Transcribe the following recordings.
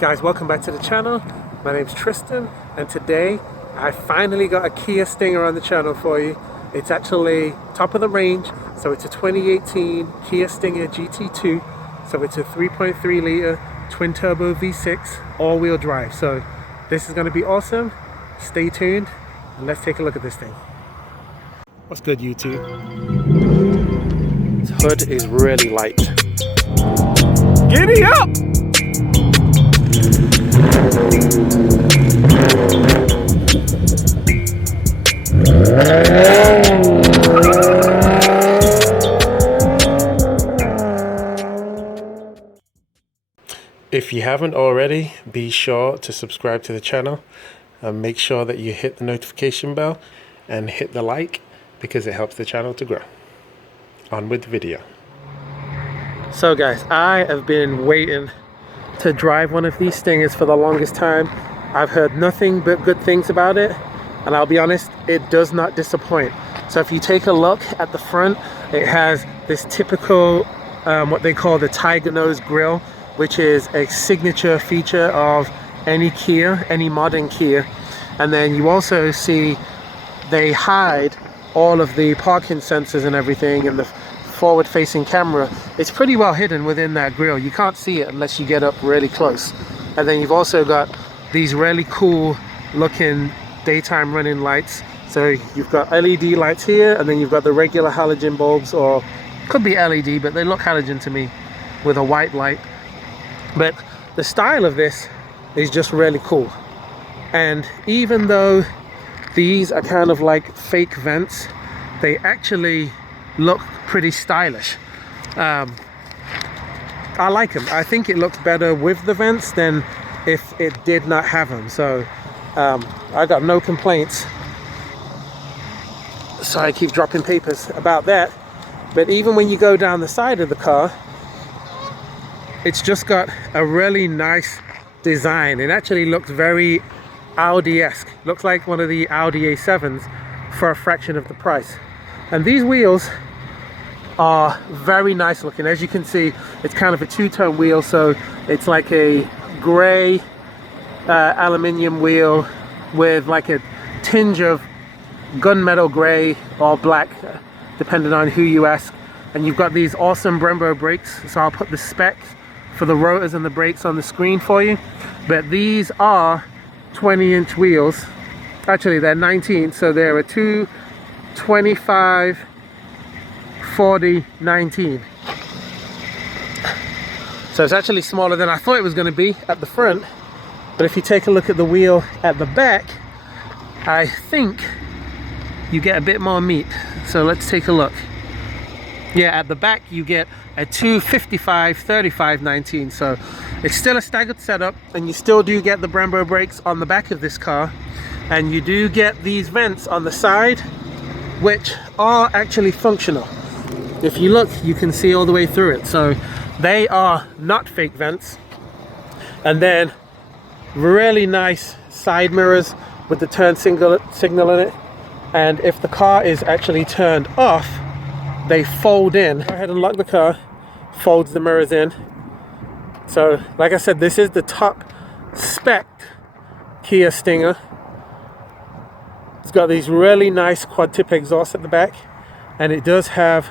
Guys, welcome back to the channel. My name's Tristan, and today I finally got a Kia Stinger on the channel for you. It's actually top of the range, so it's a 2018 Kia Stinger GT2. So it's a 3.3 litre twin turbo V6 all-wheel drive. So this is going to be awesome. Stay tuned and let's take a look at this thing. What's good, YouTube? This hood is really light. Giddy up! If you haven't already, be sure to subscribe to the channel and make sure that you hit the notification bell and hit the like because it helps the channel to grow. On with the video. So guys, I have been waiting to drive one of these Stingers for the longest time. I've heard nothing but good things about it, and I'll be honest, it does not disappoint. So if you take a look at the front, it has this typical what they call the tiger nose grille, which is a signature feature of any Kia, any modern Kia. And then you also see they hide all of the parking sensors and everything, and the forward facing camera. It's pretty well hidden within that grille. You can't see it unless you get up really close. And then you've also got these really cool looking daytime running lights. So you've got LED lights here, and then you've got the regular halogen bulbs, or could be LED, but they look halogen to me, with a white light. But the style of this is just really cool. And even though these are kind of like fake vents, they actually look pretty stylish. I like them. I think it looks better with the vents than if it did not have them. So I got no complaints. So I keep dropping papers about that. But even when you go down the side of the car, it's just got a really nice design. It actually looks very Audi-esque. Looks like one of the Audi A7s for a fraction of the price. And these wheels are very nice looking. As you can see, it's kind of a two-tone wheel, so it's like a gray aluminium wheel with like a tinge of gunmetal gray or black, depending on who you ask. And you've got these awesome Brembo brakes, so I'll put the specs for the rotors and the brakes on the screen for you. But these are 20-inch wheels. Actually, they're 19, so they're a 225 40 19. So it's actually smaller than I thought it was going to be at the front. But if you take a look at the wheel at the back, I think you get a bit more meat. So let's take a look. Yeah, at the back you get a 255 35 19. So it's still a staggered setup, and you still do get the Brembo brakes on the back of this car, and you do get these vents on the side, which are actually functional. If you look, you can see all the way through it. So they are not fake vents. And then really nice side mirrors with the turn signal in it. And if the car is actually turned off, they fold in. Go ahead and lock the car, folds the mirrors in. So like I said, this is the top spec Kia Stinger. It's got these really nice quad tip exhausts at the back, and it does have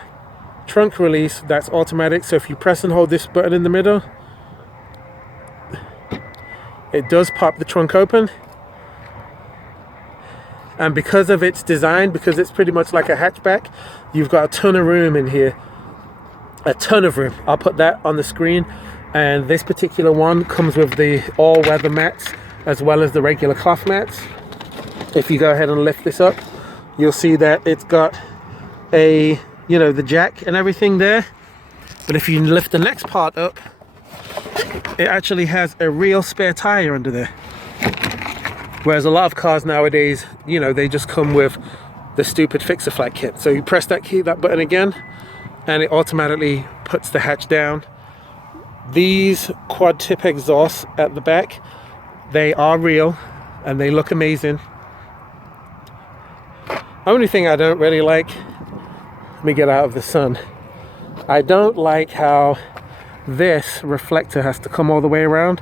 trunk release that's automatic. So if you press and hold this button in the middle, it does pop the trunk open. And because of its design, because it's pretty much like a hatchback, you've got a ton of room in here. A ton of room. I'll put that on the screen. And this particular one comes with the all-weather mats as well as the regular cloth mats. If you go ahead and lift this up, you'll see that it's got a, the jack and everything there. But if you lift the next part up, it actually has a real spare tire under there. Whereas a lot of cars nowadays, they just come with the stupid fixer flat kit. So you press that button again, and it automatically puts the hatch down. These quad tip exhausts at the back, they are real and they look amazing. Only thing I don't really like, let me get out of the sun. I don't like how this reflector has to come all the way around.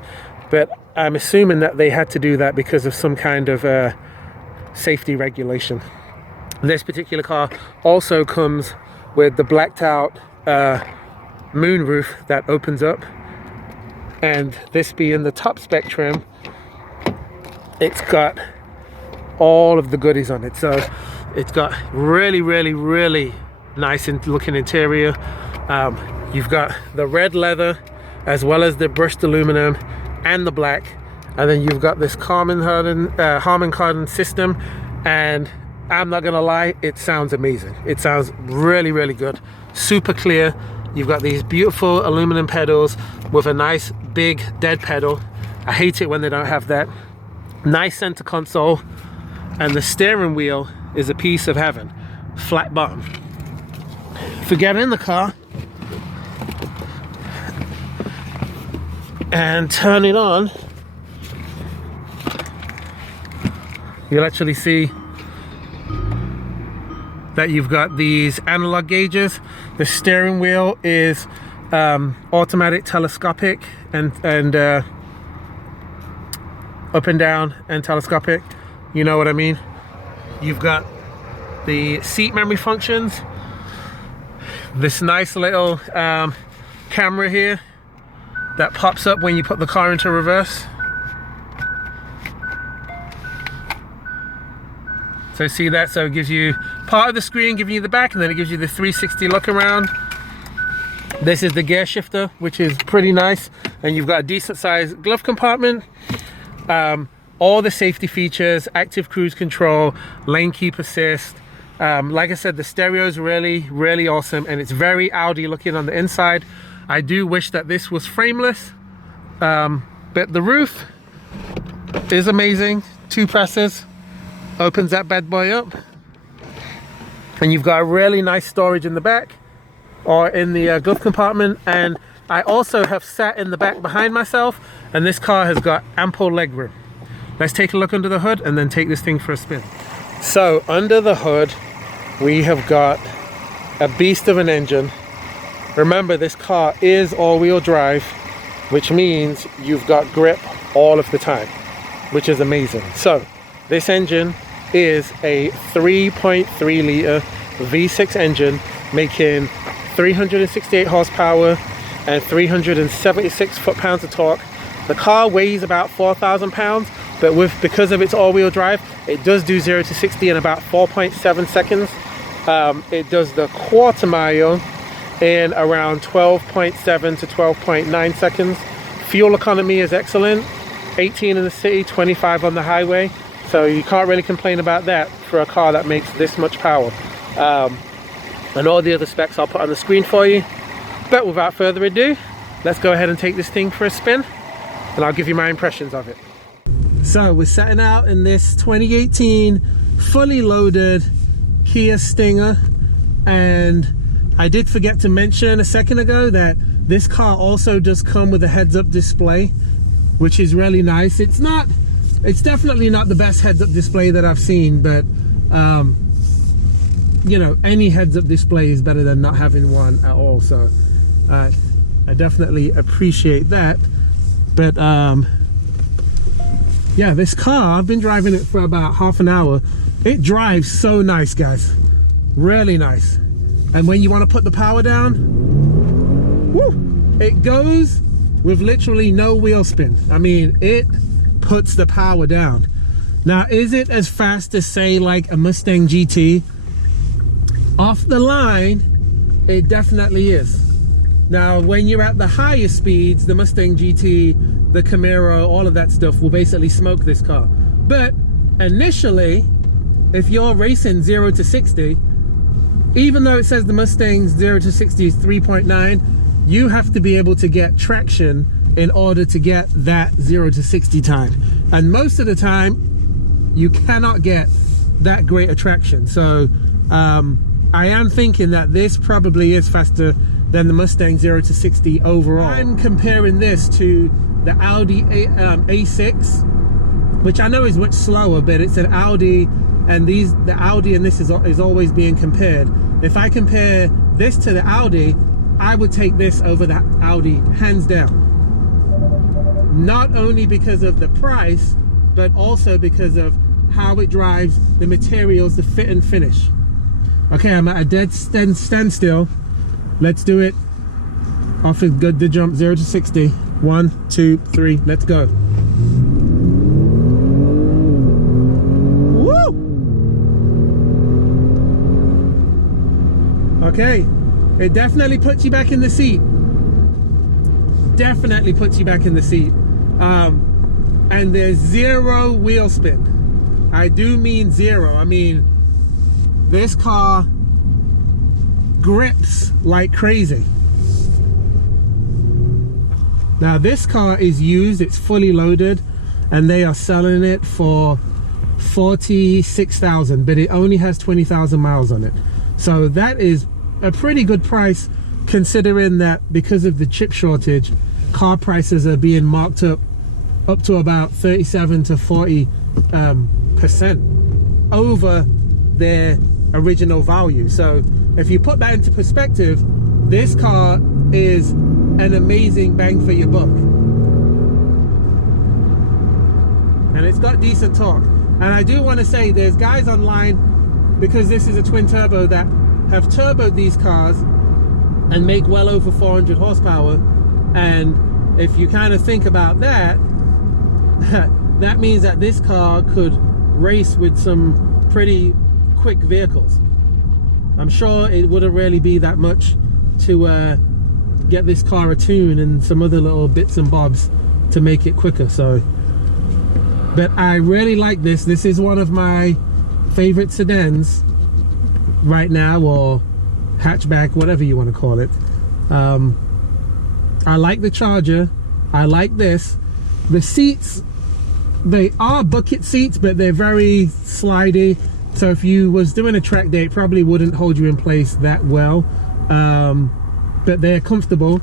but I'm assuming that they had to do that because of some kind of safety regulation. This particular car also comes with the blacked out moonroof that opens up, and this being the top spec trim, it's got all of the goodies on it. So it's got really nice looking interior. You've got the red leather as well as the brushed aluminum and the black, and then you've got this Harman Kardon system, and I'm not gonna lie, it sounds amazing. It sounds really good, super clear. You've got these beautiful aluminum pedals with a nice big dead pedal. I hate it when they don't have that. Nice center console, and the steering wheel is a piece of heaven. Flat bottom. If we get in the car and turn it on, you'll actually see that you've got these analog gauges. The steering wheel is automatic telescopic and up and down and telescopic, you know what I mean. You've got the seat memory functions, this nice little camera here that pops up when you put the car into reverse. So see that? So it gives you part of the screen, giving you the back, and then it gives you the 360 look around. This is the gear shifter, which is pretty nice, and you've got a decent sized glove compartment. All the safety features, active cruise control, lane keep assist. Like I said, the stereo is really awesome, and it's very Audi looking on the inside. I do wish that this was frameless, but the roof is amazing. 2 presses, opens that bad boy up, and you've got a really nice storage in the back or in the glove compartment. And I also have sat in the back behind myself, and this car has got ample legroom. Let's take a look under the hood and then take this thing for a spin. So under the hood we have got a beast of an engine. Remember, this car is all-wheel drive, which means you've got grip all of the time, which is amazing. So this engine is a 3.3 liter V6 engine, making 368 horsepower and 376 foot-pounds of torque. The car weighs about 4,000 pounds, but because of its all-wheel drive, it does do 0 to 60 in about 4.7 seconds. It does the quarter mile in around 12.7 to 12.9 seconds. Fuel economy is excellent, 18 in the city, 25 on the highway, so you can't really complain about that for a car that makes this much power. And all the other specs I'll put on the screen for you. But without further ado, let's go ahead and take this thing for a spin, and I'll give you my impressions of it. So we're setting out in this 2018 fully loaded Kia Stinger, and I did forget to mention a second ago that this car also does come with a heads-up display, which is really nice. It's definitely not the best heads-up display that I've seen, but you know, any heads-up display is better than not having one at all. So I definitely appreciate that. But yeah, this car, I've been driving it for about half an hour. It drives so nice, guys, really nice. And when you want to put the power down, woo, it goes with literally no wheel spin. I mean, it puts the power down. Now, is it as fast as, say, like a Mustang GT? Off the line, it definitely is. Now, when you're at the higher speeds, the Mustang GT, the Camaro, all of that stuff will basically smoke this car. But initially, if you're racing 0 to 60, even though it says the Mustang's 0 to 60 is 3.9, you have to be able to get traction in order to get that 0 to 60 time. And most of the time, you cannot get that great a traction. So I am thinking that this probably is faster than the Mustang 0 to 60 overall. I'm comparing this to the Audi A6, which I know is much slower, but it's an Audi, and the Audi and this is always being compared. If I compare this to the Audi, I would take this over the Audi hands down. not only because of the price, but also because of how it drives, the materials, the fit and finish. Okay, I'm at a dead standstill. Let's do it off a good the jump, 0 to 60. 1, 2, 3, let's go. Woo! Okay, it definitely puts you back in the seat. Definitely puts you back in the seat. And there's zero wheel spin. I do mean zero. I mean, this car grips like crazy. Now this car is used, it's fully loaded, and they are selling it for $46,000, but it only has 20,000 miles on it. So that is a pretty good price, considering that because of the chip shortage, car prices are being marked up to about 37 to 40% over their original value. So if you put that into perspective, this car is an amazing bang for your buck, and it's got decent torque. And I do want to say, there's guys online, because this is a twin turbo, that have turboed these cars and make well over 400 horsepower. And if you kind of think about that, that means that this car could race with some pretty quick vehicles. I'm sure it wouldn't really be that much to get this car a tune and some other little bits and bobs to make it quicker. So, but I really like this. This is one of my favorite sedans right now, or hatchback, whatever you want to call it. I like the Charger. I like this. The seats, they are bucket seats, but they're very slidey. So if you was doing a track day, it probably wouldn't hold you in place that well. But they're comfortable.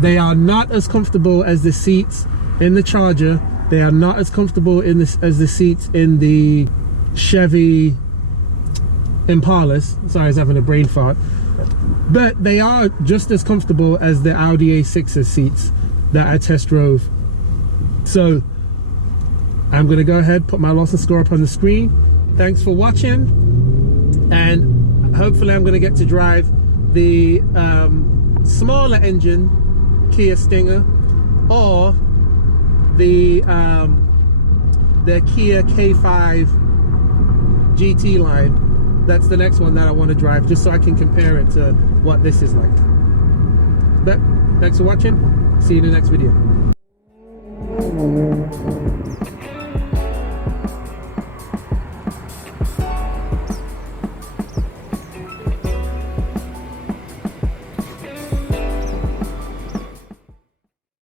They are not as comfortable as the seats in the Charger. They are not as comfortable in this as the seats in the Chevy Impalas. Sorry, I was having a brain fart. But they are just as comfortable as the Audi A6's seats that I test drove. So I'm gonna go ahead, put my Lawson score up on the screen. Thanks for watching, and hopefully I'm gonna get to drive the smaller engine Kia Stinger, or the Kia K5 GT line. That's the next one that I want to drive, just so I can compare it to what this is like. But thanks for watching. See you in the next video.